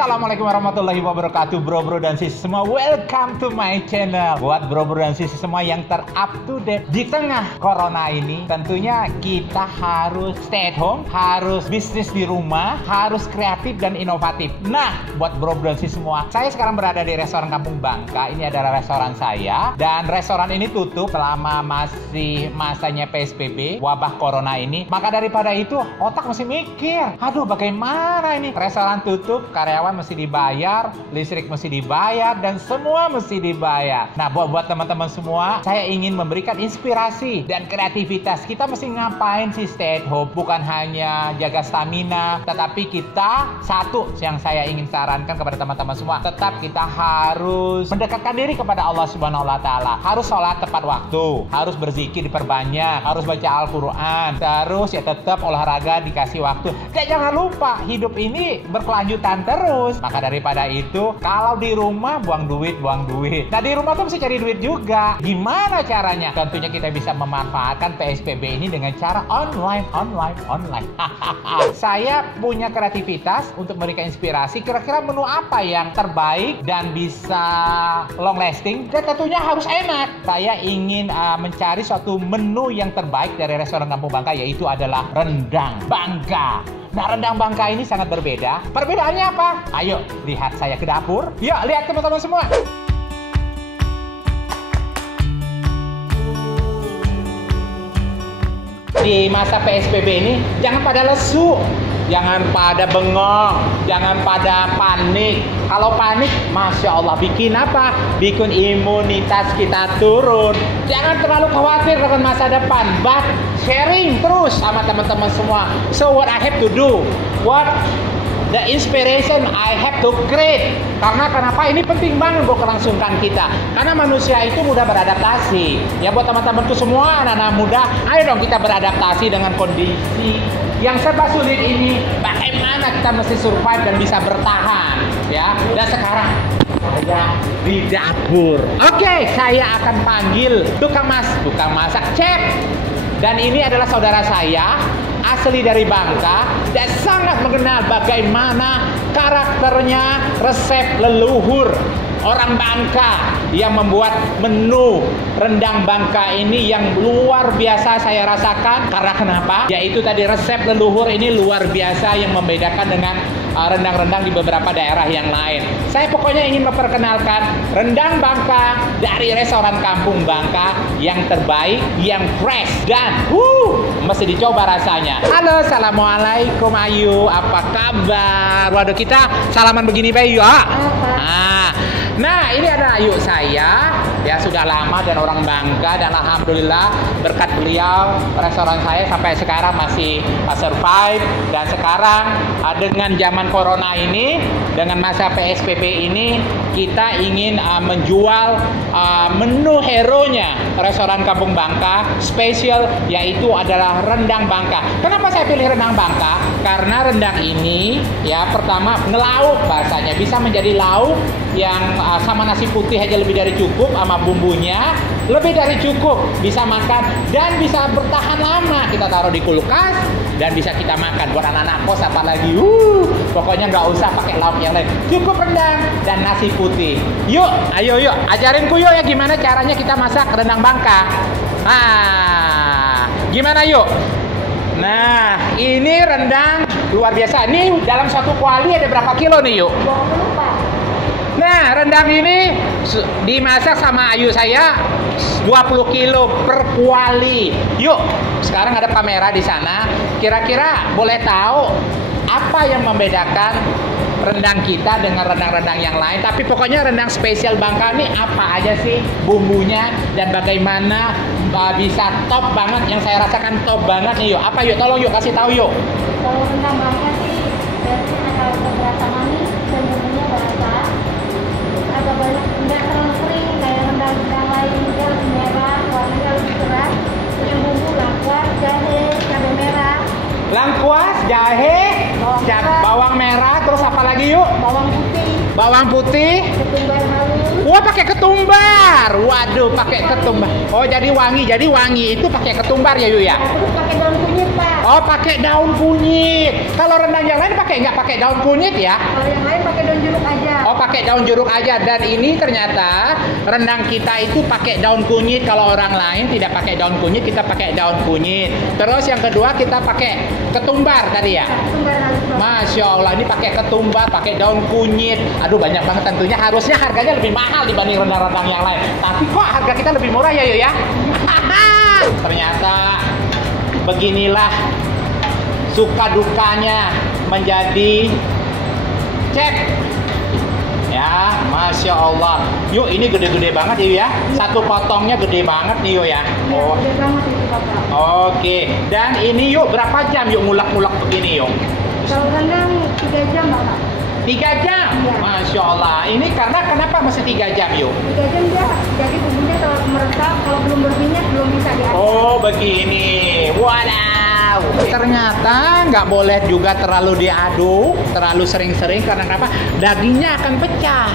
Assalamualaikum warahmatullahi wabarakatuh, bro dan sis semua. Welcome to my channel. Buat bro dan sis semua yang ter-up to date di tengah corona ini, tentunya kita harus stay at home, harus bisnis di rumah, harus kreatif dan inovatif. Nah, buat bro dan sis semua, saya sekarang berada di restoran Kampung Bangka. Ini adalah restoran saya, dan restoran ini tutup selama masih masanya PSBB, wabah corona ini. Maka daripada itu, otak mesti mikir, aduh bagaimana ini? Restoran tutup, karyawan mesti dibayar, listrik mesti dibayar, dan semua mesti dibayar. Nah, buat teman-teman semua, saya ingin memberikan inspirasi dan kreativitas. Kita mesti ngapain sih stay at home? Bukan hanya jaga stamina, tetapi kita, satu yang saya ingin sarankan kepada teman-teman semua, tetap kita harus mendekatkan diri kepada Allah Subhanahu wa Ta'ala. Harus sholat tepat waktu, harus berzikir diperbanyak, harus baca Al-Quran, terus ya tetap olahraga dikasih waktu. Dan jangan lupa, hidup ini berkelanjutan terus. Maka daripada itu, kalau di rumah buang duit. Nah, di rumah tuh mesti cari duit juga. Gimana caranya? Tentunya kita bisa memanfaatkan PSBB ini dengan cara online. Saya punya kreativitas untuk memberikan inspirasi. Kira-kira menu apa yang terbaik dan bisa long lasting, dan tentunya harus enak. Saya ingin mencari suatu menu yang terbaik dari restoran Kampung Bangka, yaitu adalah rendang Bangka. Nah, rendang Bangka ini sangat berbeda. Perbedaannya apa? Ayo, lihat saya ke dapur. Yuk, lihat teman-teman semua. Di masa PSBB ini, jangan pada lesu, jangan pada bengong, jangan pada panik. Kalau panik, Masya Allah, bikin apa? Bikin imunitas kita turun. Jangan terlalu khawatir dengan masa depan, but sharing terus sama teman-teman semua. So what I have to do? What the inspiration I have to create. Karena kenapa? Ini penting banget buat kelangsungkan kita. Karena manusia itu mudah beradaptasi. Ya, buat teman-temanku semua, anak-anak muda, ayo dong kita beradaptasi dengan kondisi yang serba sulit ini. Bagaimana kita mesti survive dan bisa bertahan, ya. Dan sekarang saya di dapur. Oke, saya akan panggil tukang masak, chef. Dan ini adalah saudara saya, asli dari Bangka, dan sangat mengenal bagaimana karakternya, resep leluhur orang Bangka yang membuat menu rendang Bangka ini yang luar biasa saya rasakan. Karena kenapa? Yaitu tadi resep leluhur ini luar biasa yang membedakan dengan rendang-rendang di beberapa daerah yang lain. Saya pokoknya ingin memperkenalkan rendang Bangka dari restoran Kampung Bangka yang terbaik, yang fresh, dan mesti dicoba rasanya. Halo, assalamualaikum Ayu, apa kabar? Waduh, kita salaman begini Pak Ayu. Nah, ini adalah Ayu saya, ya sudah lama dan orang Bangka, dan alhamdulillah berkat beliau restoran saya sampai sekarang masih survive. Dan sekarang dengan zaman corona ini, dengan masa PSBB ini, kita ingin menjual menu hero-nya restoran Kampung Bangka spesial, yaitu adalah rendang Bangka. Kenapa saya pilih rendang Bangka? Karena rendang ini ya pertama ngelauk, bahasanya bisa menjadi lauk yang sama nasi putih aja lebih dari cukup, sama bumbunya lebih dari cukup, bisa makan dan bisa bertahan lama. Kita taruh di kulkas dan bisa kita makan. Buat anak-anak kos apalagi, pokoknya nggak usah pakai lauk yang lain, cukup rendang dan nasi putih. Yuk, ayo ajarinku yuk ya gimana caranya kita masak rendang Bangka. Gimana yuk? Nah, ini rendang luar biasa. Ini dalam satu kuali ada berapa kilo nih yuk? 20 Pak. Nah, rendang ini dimasak sama Ayu saya 20 kilo per kuali. Yuk, sekarang ada kamera di sana. Kira-kira boleh tahu apa yang membedakan rendang kita dengan rendang-rendang yang lain? Tapi pokoknya rendang spesial Bangka ini apa aja sih bumbunya dan bagaimana bisa top banget, yang saya rasakan top banget nih yuk. Apa yuk? Tolong yuk kasih tahu yuk. Kalau rendang Bangka sih biasanya agak berasa manis dan bumbunya berasa agak banyak, nggak terlalu kering kayak rendang lain, juga lebih merah, warnanya lebih cerah, punya bumbu lengkuas, jahe, cabai merah, Lengkuas, jahe, bawang merah, terus apa lagi yuk? bawang putih, Bawang putih, ketumbar halus, Wah, pakai ketumbar. Waduh, pakai ketumbar. Oh, jadi wangi. Jadi wangi itu pakai ketumbar ya, Yu ya? Terus pakai daun kunyit, Pak. Oh, pakai daun kunyit. Kalau rendang yang lain nggak pakai daun kunyit ya? Kalau yang lain pakai daun jeruk aja. Oh, pakai daun jeruk aja. Dan ini ternyata rendang kita itu pakai daun kunyit. Kalau orang lain tidak pakai daun kunyit, kita pakai daun kunyit. Terus yang kedua kita pakai ketumbar tadi ya? Ketumbar halus, Pak. Masya Allah, ini pakai ketumbar, pakai daun kunyit. Aduh, banyak banget tentunya. Harusnya harganya lebih mahal dibanding rendang-rendang yang lain. Tapi kok harga kita lebih murah ya, Yu ya? Ternyata beginilah suka dukanya menjadi chef. Ya, Masya Allah. Yuk, ini gede-gede banget ya, Yu ya. Satu potongnya gede banget nih, Yu ya. Oh. Gede banget itu, Bapak. Oke. Dan ini yuk berapa jam yuk ngulek-ngulek begini yuk? Kalau rendang 3 jam, Bapak. 3 jam? Iya. Masya Allah. Ini karena kenapa mesti 3 jam yuk? 3 jam dia jadi bumbunya kalau meresap, kalau belum berminyak belum bisa diaduk. Oh, begini. Wow. Ternyata nggak boleh juga terlalu diaduk, terlalu sering-sering karena kenapa? Dagingnya akan pecah.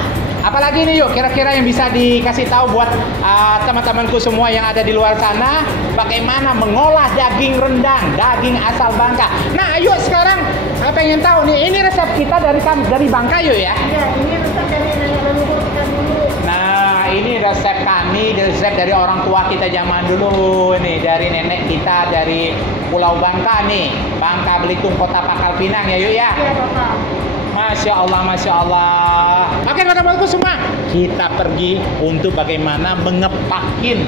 Apalagi nih yuk, kira-kira yang bisa dikasih tahu buat teman-temanku semua yang ada di luar sana, bagaimana mengolah daging rendang, daging asal Bangka. Nah, ayo sekarang saya pengen tahu nih, ini resep kita dari Bangka yuk ya. Iya, ini resep dari nenek leluhur kita dulu. Nah, ini resep kami, resep dari orang tua kita zaman dulu nih, dari nenek kita dari Pulau Bangka nih, Bangka Belitung, Kota Pangkal Pinang ya yuk ya. Iya, Bapak. Masya Allah, Masya Allah. Oke, teman-temanku semua, kita pergi untuk bagaimana mengepakin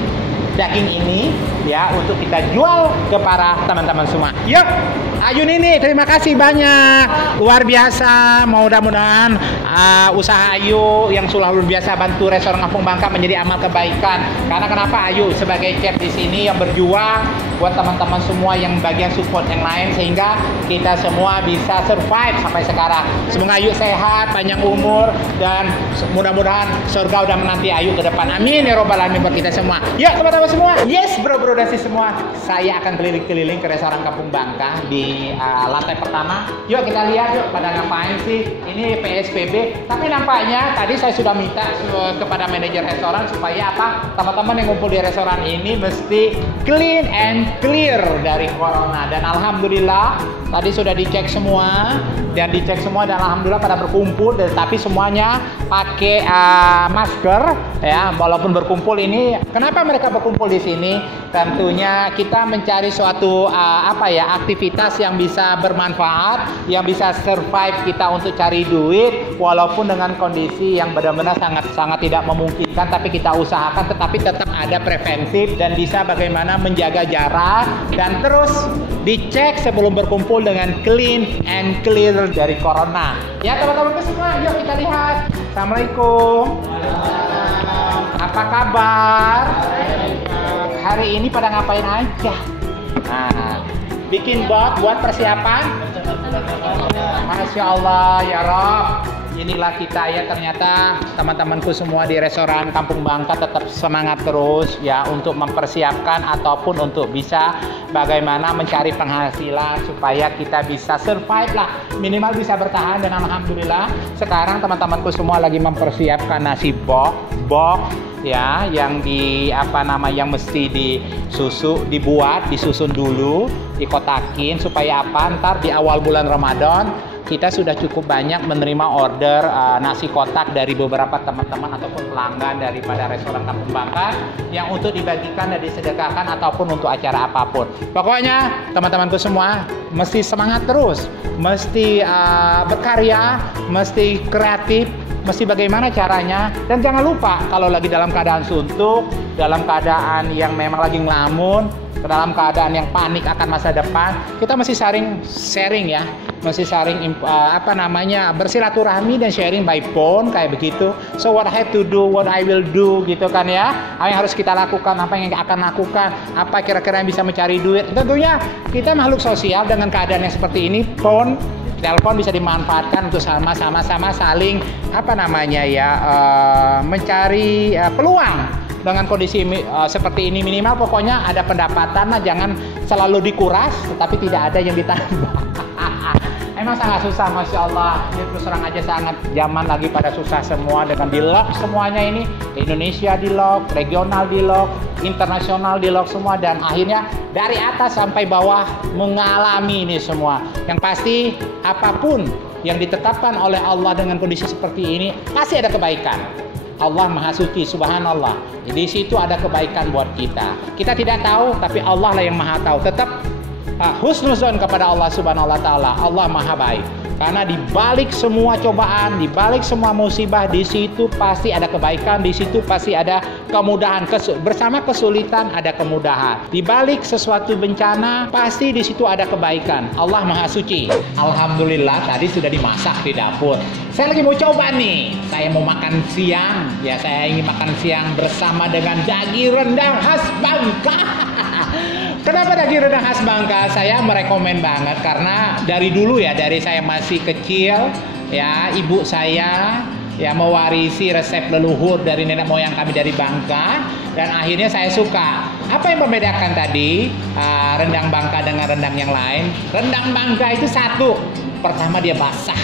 daging ini ya untuk kita jual ke para teman-teman semua. Yuk, Ayu Nini, terima kasih banyak, luar biasa. Mudah-mudahan usaha Ayu yang selalu biasa bantu restoran Kampung Bangka menjadi amal kebaikan. Karena kenapa Ayu sebagai chef di sini yang berjuang buat teman-teman semua yang bagian support yang lain sehingga kita semua bisa survive sampai sekarang. Semoga Ayu sehat, panjang umur dan mudah-mudahan surga udah menanti Ayu ke depan. Amin ya robbal alamin buat kita semua. Yuk teman-teman semua, yes bro dan sis semua, saya akan keliling-keliling ke restoran Kampung Bangka di lantai pertama. Yuk kita lihat yuk pada ngapain sih. Ini PSBB, tapi nampaknya tadi saya sudah minta kepada manajer restoran supaya apa, teman-teman yang ngumpul di restoran ini mesti clean and clear dari corona. Dan alhamdulillah tadi sudah dicek semua dan alhamdulillah pada berkumpul, tapi semuanya pakai masker ya. Walaupun berkumpul ini, kenapa mereka berkumpul di sini? Tentunya kita mencari suatu aktivitas yang bisa bermanfaat, yang bisa survive kita untuk cari duit walaupun dengan kondisi yang benar-benar sangat tidak memungkinkan, tapi kita usahakan tetapi tetap ada preventif dan bisa bagaimana menjaga jarak dan terus dicek sebelum berkumpul dengan clean and clear dari corona. Ya teman-teman semua, yuk kita lihat. Assalamualaikum. Apa kabar? Hari ini pada ngapain aja? Nah, bikin buat persiapan. Masya Allah ya Rob. Inilah kita ya, ternyata teman-temanku semua di restoran Kampung Bangka tetap semangat terus ya untuk mempersiapkan ataupun untuk bisa bagaimana mencari penghasilan supaya kita bisa survive lah, minimal bisa bertahan. Dan alhamdulillah sekarang teman-temanku semua lagi mempersiapkan nasi bok ya, yang yang mesti disusun dulu, dikotakin supaya ntar di awal bulan Ramadan kita sudah cukup banyak menerima order nasi kotak dari beberapa teman-teman ataupun pelanggan daripada restoran Kampung Bangka yang untuk dibagikan dan disedekahkan ataupun untuk acara apapun. Pokoknya teman-temanku semua mesti semangat terus, mesti berkarya, mesti kreatif, mesti bagaimana caranya. Dan jangan lupa kalau lagi dalam keadaan suntuk, dalam keadaan yang memang lagi ngelamun, dalam keadaan yang panik akan masa depan, kita mesti sharing ya, mesti sharing bersilaturahmi dan sharing by phone kayak begitu. So what I have to do, what I will do gitu kan ya. Apa yang harus kita lakukan, apa yang akan lakukan, apa kira-kira yang bisa mencari duit. Tentunya kita makhluk sosial dengan keadaan yang seperti ini, telepon bisa dimanfaatkan untuk sama-sama saling mencari peluang. Dengan kondisi seperti ini minimal pokoknya ada pendapatan lah, jangan selalu dikuras tetapi tidak ada yang ditambah. Emang sangat susah, Masya Allah. Ini terus terang aja sangat zaman lagi pada susah semua dengan di lock semuanya ini. Indonesia di lock, regional di lock, internasional di lock semua. Dan akhirnya dari atas sampai bawah mengalami ini semua. Yang pasti apapun yang ditetapkan oleh Allah dengan kondisi seperti ini pasti ada kebaikan. Allah Maha Suci, Subhanallah. Di situ ada kebaikan buat kita. Kita tidak tahu, tapi Allah lah yang Maha tahu. Tetap husnuzon kepada Allah Subhanahu wa taala. Allah Maha baik. Karena di balik semua cobaan, di balik semua musibah, di situ pasti ada kebaikan, di situ pasti ada kemudahan. Bersama kesulitan ada kemudahan. Di balik sesuatu bencana, pasti di situ ada kebaikan. Allah Maha Suci. Alhamdulillah tadi sudah dimasak di dapur. Saya lagi mau coba nih. Saya mau makan siang. Ya, saya ingin makan siang bersama dengan daging rendang khas Bangka. Kenapa daging rendang khas Bangka? Saya merekomen banget karena dari dulu ya, dari saya masih kecil ya, ibu saya ya mewarisi resep leluhur dari nenek moyang kami dari Bangka, dan akhirnya saya suka. Apa yang membedakan tadi rendang Bangka dengan rendang yang lain? Rendang Bangka itu satu, pertama dia basah,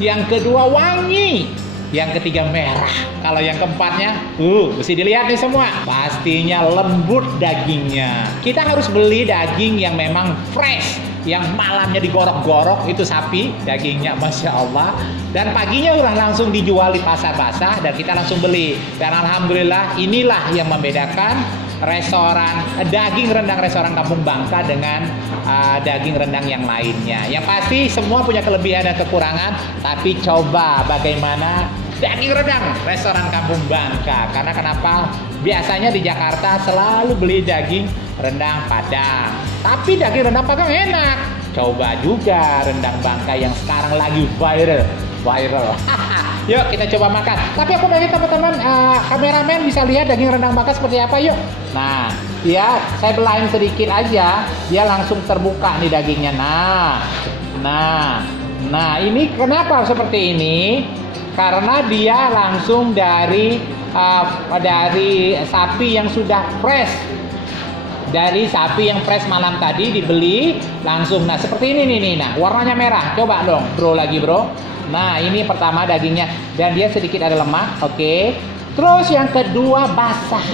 yang kedua wangi, yang ketiga merah. Kalau yang keempatnya, mesti dilihat nih semua. Pastinya lembut dagingnya. Kita harus beli daging yang memang fresh, yang malamnya digorok-gorok, itu sapi dagingnya, Masya Allah. Dan paginya udah langsung dijual di pasar basah dan kita langsung beli. Dan Alhamdulillah inilah yang membedakan restoran daging rendang restoran Kampung Bangka dengan daging rendang yang lainnya. Yang pasti semua punya kelebihan dan kekurangan, tapi coba bagaimana daging rendang restoran Kampung Bangka. Karena kenapa? Biasanya di Jakarta selalu beli daging rendang Padang, tapi daging rendang Padang enak. Coba juga rendang Bangka yang sekarang lagi viral. Yuk kita coba makan. Tapi aku pengen teman-teman kameramen bisa lihat daging rendang Bangka seperti apa, yuk. Nah, ya saya belain sedikit aja, dia langsung terbuka nih dagingnya. Nah ini kenapa seperti ini? Karena dia langsung dari sapi yang sudah fresh. Dari sapi yang fresh malam tadi dibeli langsung. Nah seperti ini nih. Nah warnanya merah. Coba dong bro, lagi bro. Nah ini pertama dagingnya, dan dia sedikit ada lemak. Oke. Terus yang kedua basah.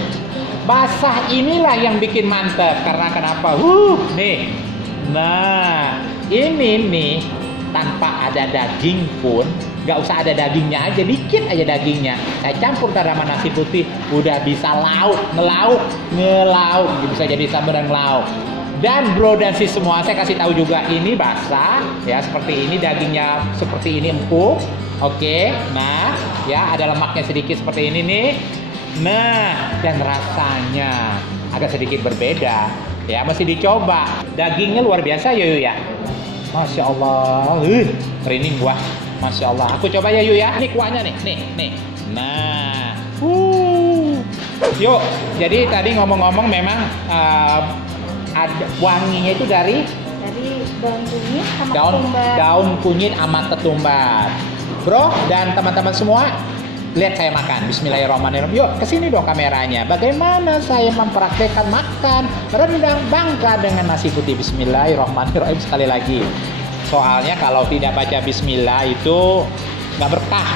Basah inilah yang bikin mantep. Karena kenapa? Nih. Nah ini nih tanpa ada daging pun, nggak usah ada dagingnya aja, dikit aja dagingnya saya campur sama nasi putih, udah bisa ngelauk, bisa jadi sambal dan ngelauk. Dan bro dan sis semua, saya kasih tahu juga ini basah ya, seperti ini dagingnya, seperti ini empuk. Oke, nah ya ada lemaknya sedikit seperti ini nih. Nah dan rasanya agak sedikit berbeda ya, mesti dicoba. Dagingnya luar biasa ya. Masya Allah, merinding gua. Masya Allah, aku coba ya yuk ya. Ini kuahnya nih. Nah, yuk. Jadi tadi ngomong-ngomong memang ada wanginya itu dari daun kunyit sama ketumbar. Daun kunyit sama ketumbar. Bro dan teman-teman semua, lihat saya makan. Bismillahirrahmanirrahim. Yuk kesini dong kameranya. Bagaimana saya mempraktekkan makan rendang Bangka dengan nasi putih. Bismillahirrahmanirrahim. Sekali lagi. Soalnya kalau tidak baca bismillah itu nggak berkah.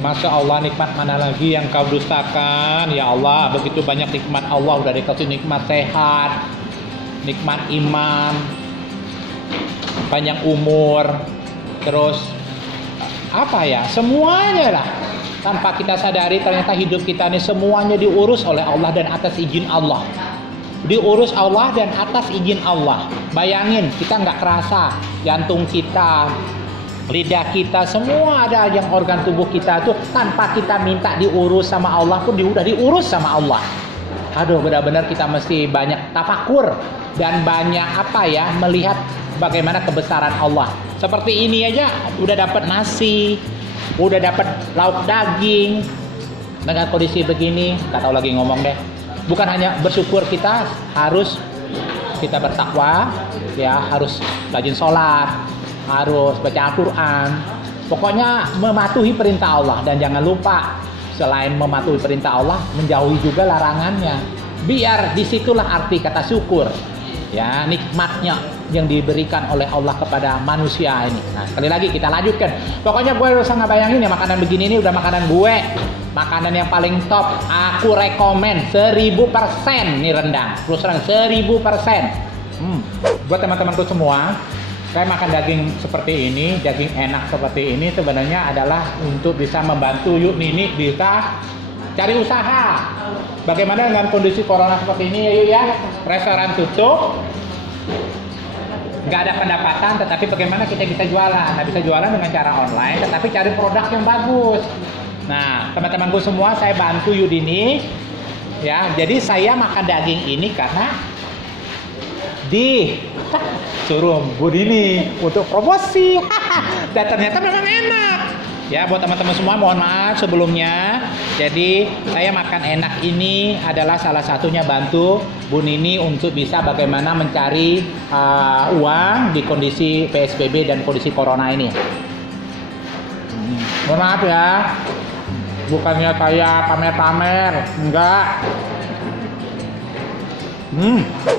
Masya Allah, nikmat mana lagi yang kau dustakan? Ya Allah, begitu banyak nikmat Allah. Udah dikasih nikmat sehat, nikmat iman, panjang umur, terus apa ya, semuanya lah. Tanpa kita sadari ternyata hidup kita ini semuanya diurus oleh Allah dan atas izin Allah. Diurus Allah dan atas izin Allah. Bayangin, kita nggak kerasa jantung kita, lidah kita, semua ada yang organ tubuh kita tuh tanpa kita minta diurus sama Allah pun udah diurus sama Allah. Aduh, benar-benar kita mesti banyak tafakur dan banyak melihat bagaimana kebesaran Allah. Seperti ini aja udah dapat nasi, udah dapat lauk daging. Dengan kondisi begini, nggak tahu lagi ngomong deh. Bukan hanya bersyukur, kita harus kita bertakwa, ya harus rajin sholat, harus baca Al-Quran. Pokoknya mematuhi perintah Allah, dan jangan lupa selain mematuhi perintah Allah, menjauhi juga larangannya. Biar disitulah arti kata syukur, ya nikmatnya yang diberikan oleh Allah kepada manusia ini. Nah, sekali lagi kita lanjutkan. Pokoknya gue usah ngebayangin ya, makanan begini ini udah makanan gue, makanan yang paling top. Aku rekomen 1000% nih rendang. Terus terang 1000%. Buat teman-temanku semua, saya makan daging seperti ini, daging enak seperti ini sebenarnya adalah untuk bisa membantu yuk Nini bisa cari usaha. Bagaimana dengan kondisi corona seperti ini ya yuk ya? Restoran tutup, nggak ada pendapatan, tetapi bagaimana kita bisa jualan? Nah, bisa jualan dengan cara online, tetapi cari produk yang bagus. Nah, teman-temanku semua, saya bantu Yudini, ya. Jadi saya makan daging ini karena suruh Budini untuk promosi, dan ternyata memang enak. Ya, buat teman-teman semua, mohon maaf sebelumnya. Jadi saya makan enak ini adalah salah satunya bantu Bu Nini untuk bisa bagaimana mencari uang di kondisi PSBB dan kondisi corona ini. Mohon maaf ya, bukannya saya pamer-pamer, enggak.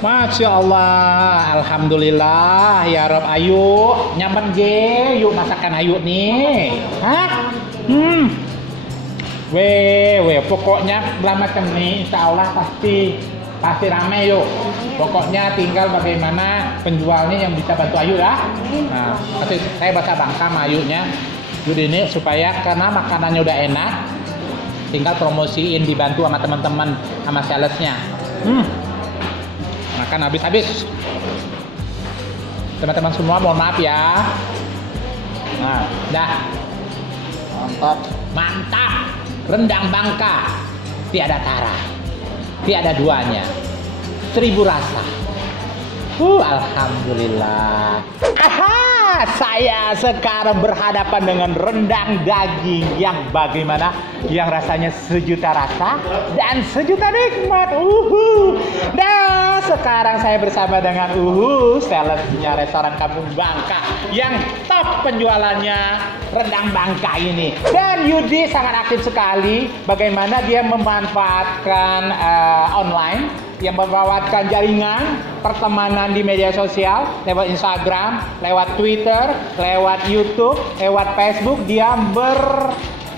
Masya Allah, alhamdulillah ya Rob. Ayo nyaman je, yuk masakan ayu nih. Hah? Pokoknya belah macam nih, insya Allah pasti rame yuk. Pokoknya tinggal bagaimana penjualnya yang bisa bantu Ayu ya. Nah, nanti saya bahasa bangka sama Ayunya ini supaya karena makanannya udah enak, tinggal promosiin, dibantu sama teman-teman, sama salesnya. Makan habis-habis. Teman-teman semua mohon maaf ya. Nah, dah. Mantap. Rendang Bangka. Tiada tara. Tiada duanya. 1000 rasa. Alhamdulillah. Saya sekarang berhadapan dengan rendang daging yang bagaimana, yang rasanya sejuta rasa dan sejuta nikmat. Nah, sekarang saya bersama dengan salesnya restoran Kampung Bangka yang top penjualannya rendang Bangka ini. Dan Yudi sangat aktif sekali bagaimana dia memanfaatkan online, yang membawakan jaringan pertemanan di media sosial lewat Instagram, lewat Twitter, lewat YouTube, lewat Facebook. Dia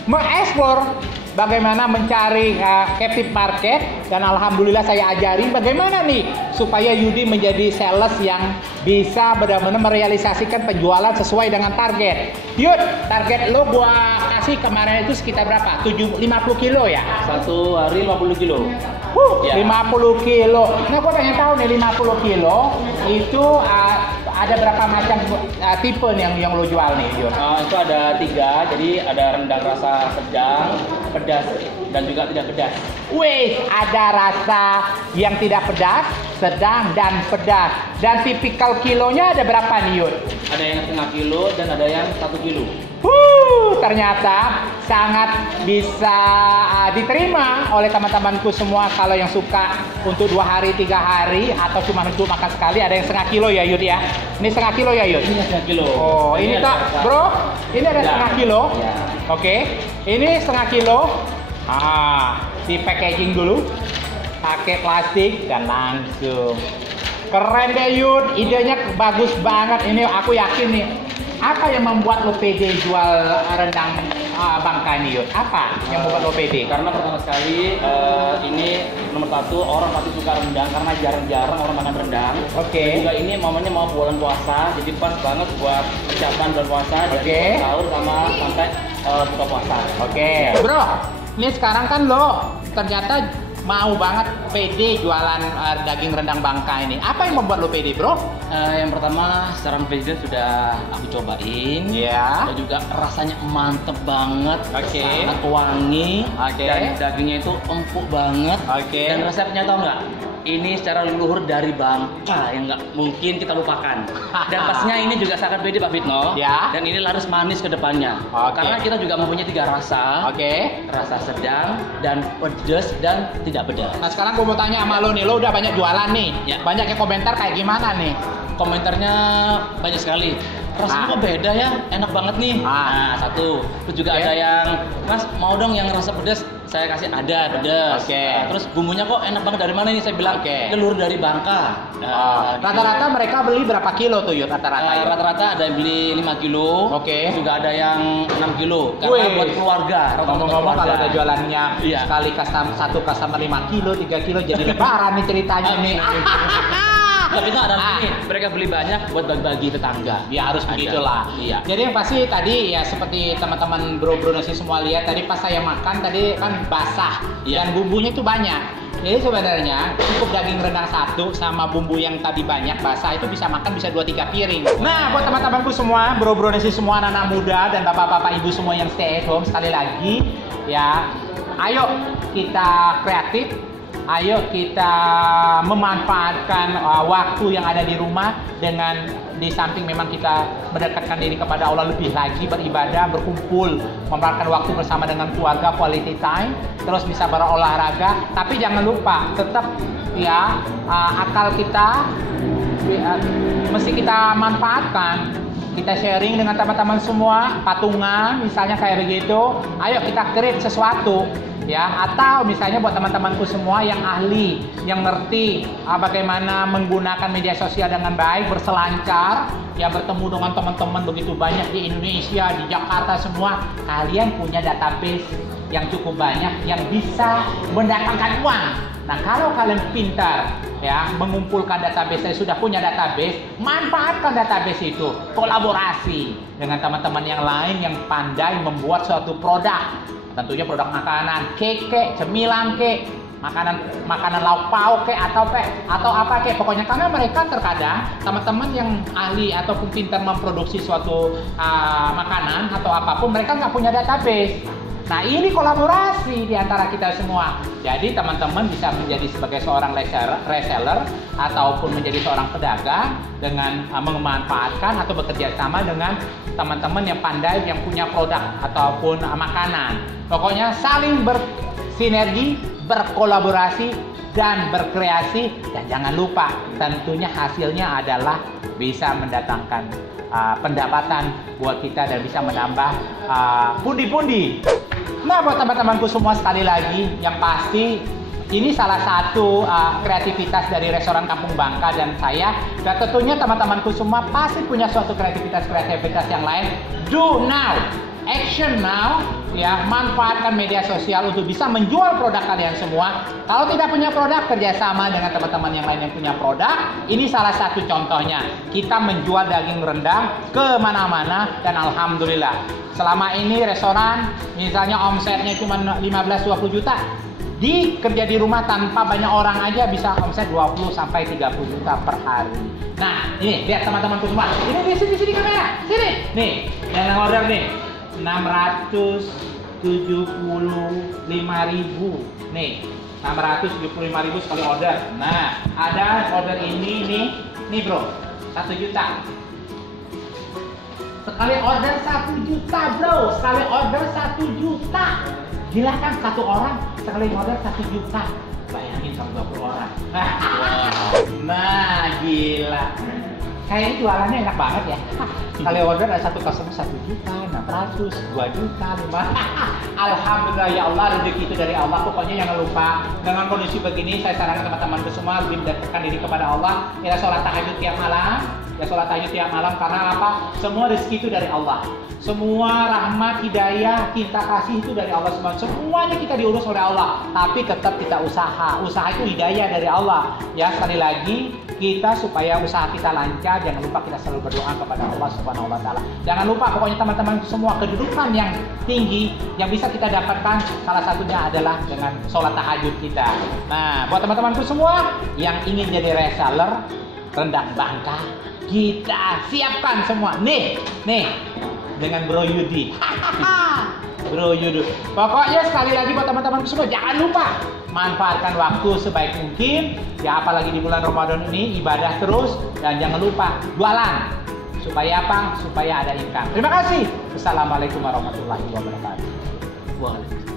mengeksplor bagaimana mencari captive market, dan alhamdulillah saya ajarin bagaimana nih supaya Yudi menjadi sales yang bisa benar-benar merealisasikan penjualan sesuai dengan target. Yud, target lo gua kasih kemarin itu sekitar berapa? 50 kilo ya? Satu hari 50 kilo. Ya. 50 kilo. Nah, gua pengen tahu nih 50 kilo itu ada berapa macam tipe yang lo jual nih, Yud? Itu ada 3, jadi ada rendang rasa sedang, pedas, dan juga tidak pedas. Wih, ada rasa yang tidak pedas, sedang, dan pedas. Dan tipikal kilonya ada berapa nih, Yud? Ada yang setengah kilo dan ada yang 1 kilo. Ternyata sangat bisa diterima oleh teman-temanku semua kalau yang suka untuk 2 hari, 3 hari, atau cuma untuk makan sekali. Ada yang setengah kilo ya, Yud ya? Ini setengah kilo ya, Yud? Ini setengah kilo. Oh, ini tak, bro? Ini ada setengah kilo? Ya. Oke, ini setengah kilo. Di packaging dulu, pakai plastik, dan langsung. Keren deh, Yud, idenya bagus banget. Ini aku yakin nih. Apa yang membuat lo pede jual rendang Bangka ini, Yud? Apa yang membuat lo pede? Karena pertama sekali ini nomor 1, orang pasti suka rendang karena jarang-jarang orang makan rendang. Oke. Juga ini momennya mau bulan puasa, jadi pas banget buat persiapan bulan puasa. Oke. Sahur sama sampai buka puasa. Oke. Bro, ini sekarang kan lo ternyata mau banget pede jualan daging rendang Bangka ini. Apa yang membuat lo pede, bro? Yang pertama, secara presiden sudah aku cobain. Iya. Dan juga rasanya mantep banget. Oke. Sangat wangi. Oke. Dan dagingnya itu empuk banget. Oke. Dan resepnya tau nggak? ini secara leluhur dari Bangka yang nggak mungkin kita lupakan. Dan pastinya ini juga sangat beda Pak Fitno. Ya. Dan ini laris manis ke depannya. Oke. Karena kita juga mempunyai 3 rasa. Oke. Rasa sedang dan pedas dan tidak pedas. Nah sekarang gue mau tanya sama lo nih, lo udah banyak jualan nih. Ya. Banyak yang komentar kayak gimana nih? Komentarnya banyak sekali. Rasanya kok beda ya, enak banget nih. Nah, satu. Terus juga Oke. ada yang, Mas mau dong yang rasa pedas. Saya kasih ada pedas. Oke. Nah, terus bumbunya kok enak banget dari mana nih? Saya bilang Oke. leluhur dari Bangka. Nah, gitu. Rata-rata mereka beli berapa kilo tuh Yud? Rata-rata Yud? Rata-rata ada yang beli 5 kilo. Oke. Terus juga ada yang 6 kilo. Karena Wih. buat keluarga. rata-rata Ngomong-ngomong kalau keluarga. ada jualannya Iya. sekali satu customer 5 kilo, 3 kilo jadi lebaran nih ceritanya nih. Tapi itu ada ini, mereka beli banyak buat bagi-bagi tetangga. Ya harus Ada. begitulah. Iya. Jadi yang pasti tadi ya seperti teman-teman bro-bro nasi semua lihat tadi pas saya makan tadi kan basah Iya. dan bumbunya itu banyak. Jadi sebenarnya cukup daging rendang 1 sama bumbu yang tadi banyak basah itu bisa makan bisa 2-3 piring. Nah buat teman-temanku semua, bro-bro nasi semua, anak-anak muda dan bapak-bapak ibu semua yang stay at home, sekali lagi ya, ayo kita kreatif. Ayo kita memanfaatkan waktu yang ada di rumah dengan di samping memang kita mendekatkan diri kepada Allah lebih lagi, beribadah, berkumpul, memanfaatkan waktu bersama dengan keluarga, quality time, terus bisa berolahraga. Tapi jangan lupa tetap ya akal kita mesti kita manfaatkan. Kita sharing dengan teman-teman semua, patungan misalnya kayak begitu. Ayo kita create sesuatu ya, atau misalnya buat teman-temanku semua yang ahli, yang ngerti bagaimana menggunakan media sosial dengan baik, berselancar, ya bertemu dengan teman-teman begitu banyak di Indonesia, di Jakarta semua. Kalian punya database yang cukup banyak yang bisa mendatangkan uang. Nah kalau kalian pintar ya mengumpulkan database, saya sudah punya database, manfaatkan database itu, kolaborasi dengan teman-teman yang lain yang pandai membuat suatu produk, tentunya produk makanan, cake, cemilan, makanan lauk pauk atau apa pokoknya, karena mereka terkadang teman-teman yang ahli ataupun pintar memproduksi suatu makanan atau apapun, mereka nggak punya database. Nah ini kolaborasi di antara kita semua. Jadi teman-teman bisa menjadi sebagai seorang reseller ataupun menjadi seorang pedagang dengan memanfaatkan atau bekerja sama dengan teman-teman yang pandai yang punya produk ataupun makanan. Pokoknya saling bersinergi, berkolaborasi dan berkreasi, dan jangan lupa tentunya hasilnya adalah bisa mendatangkan pendapatan buat kita dan bisa menambah pundi-pundi. Nah buat teman-temanku semua, sekali lagi yang pasti ini salah satu kreativitas dari restoran Kampung Bangka dan saya, dan tentunya teman-temanku semua pasti punya suatu kreativitas yang lain. Do now, action now, ya, manfaatkan media sosial untuk bisa menjual produk kalian semua. Kalau tidak punya produk, kerjasama dengan teman-teman yang lain yang punya produk. Ini salah satu contohnya. Kita menjual daging rendang ke mana-mana dan alhamdulillah. Selama ini restoran misalnya omsetnya cuma 15-20 juta. Kerja di rumah tanpa banyak orang aja bisa omset 20 sampai 30 juta per hari. Nah, ini lihat teman-temanku semua. Ini di sini kamera. Sini. Nih, yang order nih. 675.000 nih, 675.000 sekali order. Nah ada order ini nih bro, 1 juta sekali order, 1 juta bro, sekali order 1 juta. Gila kan, satu orang sekali order 1 juta, bayangin sama 20 orang. Nah gila, kayaknya jualannya enak banget ya. Kali order ada satu customer 1 juta, 600, 2 juta, 5. Alhamdulillah ya Allah, rezeki itu dari Allah. Pokoknya jangan lupa, dengan kondisi begini saya sarankan teman-temanku semua lebih mendekatkan diri kepada Allah. Ya sholat tahajud tiap malam, karena apa? Semua rezeki itu dari Allah. Semua rahmat, hidayah, cinta kasih itu dari Allah semua. Semuanya kita diurus oleh Allah. Tapi tetap kita usaha. Usaha itu hidayah dari Allah. Ya sekali lagi, kita supaya usaha kita lancar, jangan lupa kita selalu berdoa kepada Allah Subhanahu wa taala. Jangan lupa pokoknya teman-teman semua, kedudukan yang tinggi yang bisa kita dapatkan salah satunya adalah dengan sholat tahajud kita. Nah, buat teman-temanku semua yang ingin jadi reseller rendang Bangka, kita siapkan semua. Nih, dengan Bro Yudi. Bro Yudi. Pokoknya sekali lagi buat teman-temanku semua, jangan lupa manfaatkan waktu sebaik mungkin. Ya apalagi di bulan Ramadan ini ibadah terus dan jangan lupa jualan. Supaya apa? Supaya ada income. Terima kasih. Assalamualaikum warahmatullahi wabarakatuh. Waalaikumsalam.